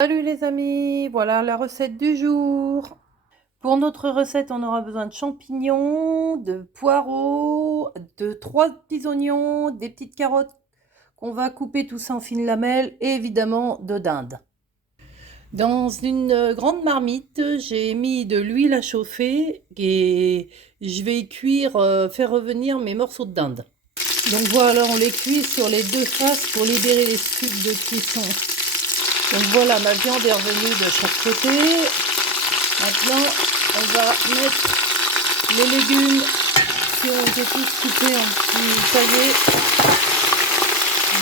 Salut les amis, voilà la recette du jour. Pour notre recette, on aura besoin de champignons, de poireaux, de 3 petits oignons, des petites carottes qu'on va couper tout ça en fines lamelles et évidemment de dinde. Dans une grande marmite, j'ai mis de l'huile à chauffer et je vais cuire, faire revenir mes morceaux de dinde. Donc voilà, on les cuit sur les deux faces pour libérer les sucs de cuisson. Donc voilà, ma viande est revenue de chaque côté. Maintenant, on va mettre les légumes qui ont été tous coupés en petits taillés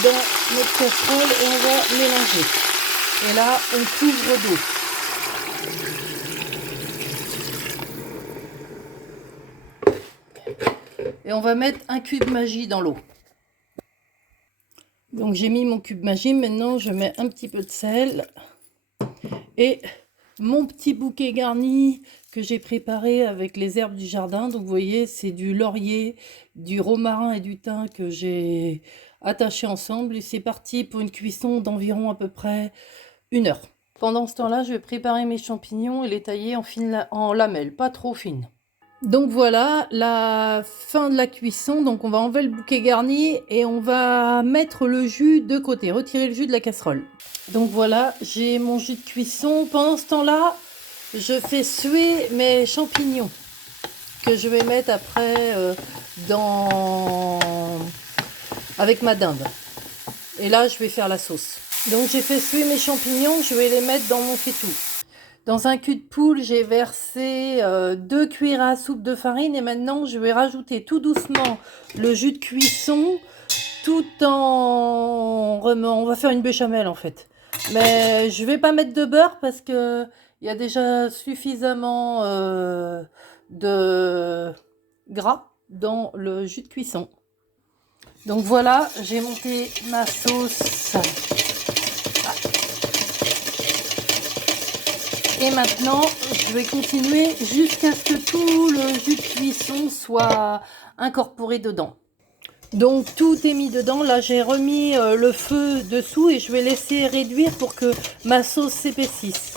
dans notre casserole et on va mélanger. Et là, on couvre d'eau. Et on va mettre un cube Maggi dans l'eau. Donc j'ai mis mon cube Maggi, maintenant je mets un petit peu de sel et mon petit bouquet garni que j'ai préparé avec les herbes du jardin. Donc vous voyez, c'est du laurier, du romarin et du thym que j'ai attaché ensemble. Et c'est parti pour une cuisson d'environ à peu près 1 heure. Pendant ce temps-là, je vais préparer mes champignons et les tailler en lamelles, pas trop fines. Donc voilà la fin de la cuisson. Donc on va enlever le bouquet garni et on va mettre le jus de côté, retirer le jus de la casserole. Donc voilà, j'ai mon jus de cuisson. Pendant ce temps-là, je fais suer mes champignons que je vais mettre après avec ma dinde. Et là, je vais faire la sauce. Donc j'ai fait suer mes champignons, je vais les mettre dans mon faitout. Dans un cul de poule, j'ai versé 2 cuillères à soupe de farine et maintenant je vais rajouter tout doucement le jus de cuisson tout en remuant. On va faire une béchamel en fait. Mais je vais pas mettre de beurre parce que il y a déjà suffisamment de gras dans le jus de cuisson. Donc voilà, j'ai monté ma sauce. Et maintenant, je vais continuer jusqu'à ce que tout le jus de cuisson soit incorporé dedans. Donc tout est mis dedans. Là, j'ai remis le feu dessous et je vais laisser réduire pour que ma sauce s'épaississe.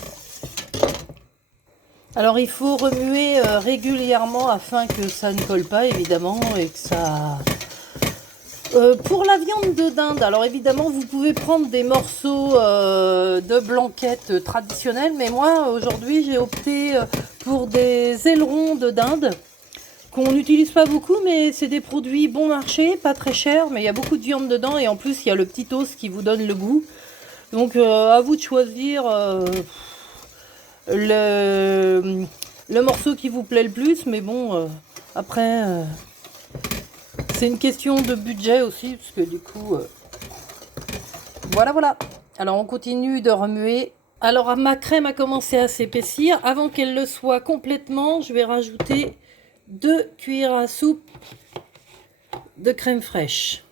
Alors il faut remuer régulièrement afin que ça ne colle pas évidemment et que ça... pour la viande de dinde, alors évidemment vous pouvez prendre des morceaux de blanquette traditionnelle, mais moi aujourd'hui j'ai opté pour des ailerons de dinde qu'on n'utilise pas beaucoup, mais c'est des produits bon marché, pas très chers, mais il y a beaucoup de viande dedans et en plus il y a le petit os qui vous donne le goût. Donc à vous de choisir le morceau qui vous plaît le plus, mais bon après... c'est une question de budget aussi, parce que du coup, voilà. Alors, on continue de remuer. Alors, ma crème a commencé à s'épaissir. Avant qu'elle le soit complètement, je vais rajouter 2 cuillères à soupe de crème fraîche.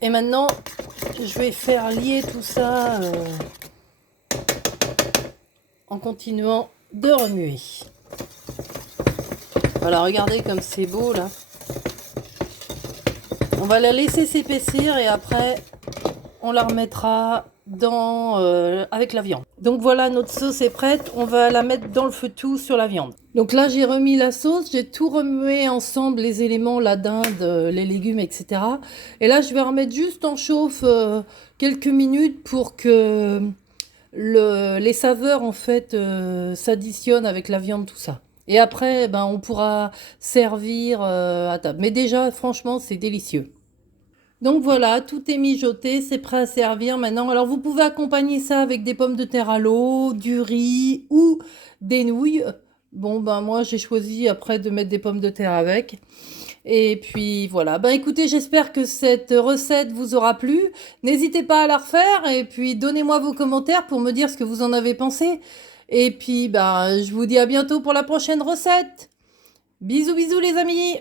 Et maintenant, je vais faire lier tout ça en continuant de remuer. Voilà, regardez comme c'est beau là. On va la laisser s'épaissir et après on la remettra dans avec la viande. Donc voilà, notre sauce est prête. On va la mettre dans le feu-tout sur la viande. Donc là, j'ai remis la sauce, j'ai tout remué ensemble, les éléments, la dinde, les légumes, etc. Et là, je vais remettre juste en chauffe quelques minutes pour que les saveurs en fait s'additionnent avec la viande, tout ça. Et après, ben, on pourra servir à table. Mais déjà, franchement, c'est délicieux. Donc voilà, tout est mijoté, c'est prêt à servir maintenant. Alors vous pouvez accompagner ça avec des pommes de terre à l'eau, du riz ou des nouilles. Bon, ben moi j'ai choisi après de mettre des pommes de terre avec. Et puis voilà, ben écoutez, j'espère que cette recette vous aura plu. N'hésitez pas à la refaire et puis donnez-moi vos commentaires pour me dire ce que vous en avez pensé. Et puis ben je vous dis à bientôt pour la prochaine recette. Bisous bisous les amis!